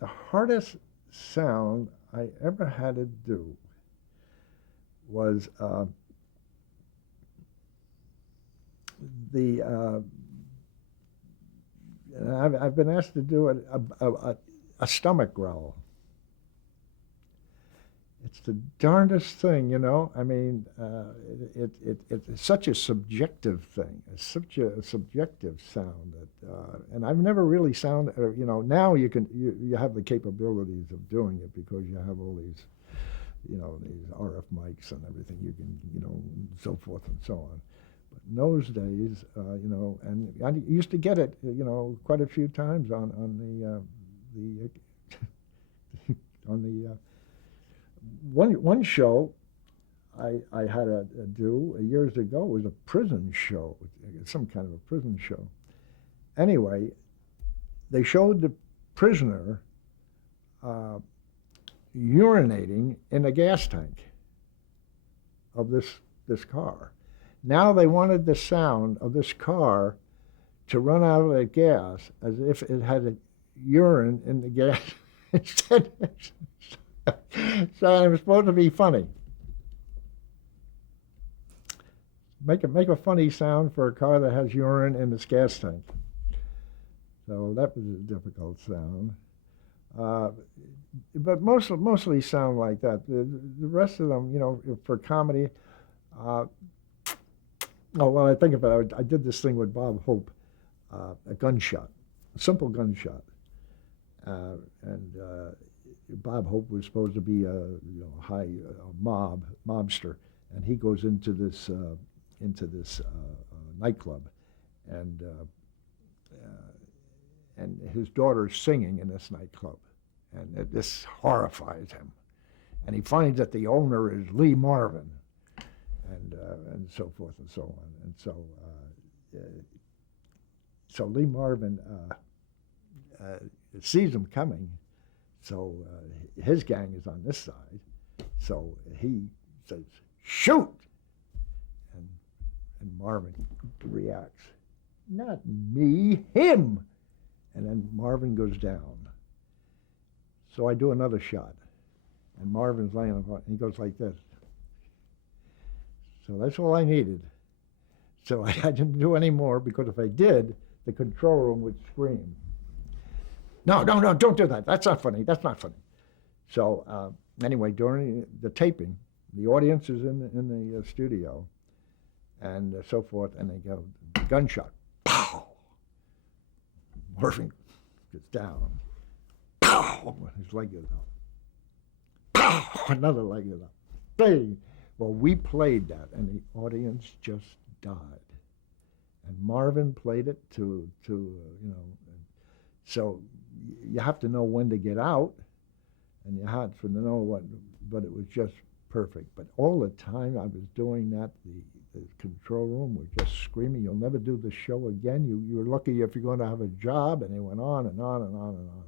the hardest sound I ever had to do was the I've been asked to do a stomach growl. It's the darndest thing, you know. I mean, it's such a subjective thing. It's such a subjective sound that, and I've never really sound. You know, now you have the capabilities of doing it because you have all these, you know, these RF mics and everything. You can, you know, so forth and so on. But in those days, you know, and I used to get it, you know, quite a few times on the on the one show I had to do years ago was a prison show, some kind of a prison show. Anyway, they showed the prisoner urinating in a gas tank of this car. Now they wanted the sound of this car to run out of the gas as if it had a urine in the gas instead. So it was supposed to be funny. Make a funny sound for a car that has urine in its gas tank. So that was a difficult sound. But mostly sound like that. The rest of them, you know, for comedy. Oh, well, I think about it. I did this thing with Bob Hope, a gunshot, a simple gunshot, and Bob Hope was supposed to be a high mobster, and he goes into this nightclub, and his daughter's singing in this nightclub, and this horrifies him, and he finds that the owner is Lee Marvin, and so forth and so on, and so Lee Marvin sees him coming. So his gang is on this side. So he says, "Shoot!" And Marvin reacts, "Not me, him!" And then Marvin goes down. So I do another shot, and Marvin's laying on, and he goes like this. So that's all I needed. So I didn't do any more because if I did, the control room would scream. No, don't do that. That's not funny. That's not funny. So anyway, during the taping, the audience is in the studio and so forth, and they go, gunshot, pow! Marvin gets down, pow! His leg is up, pow! Another leg is up, bang! Well, we played that, and the audience just died. And Marvin played it to you know, so you have to know when to get out, and you had to know what, but it was just perfect. But all the time I was doing that, the control room was just screaming, "You'll never do this show again. You're lucky if you're going to have a job." And it went on and on and on and on.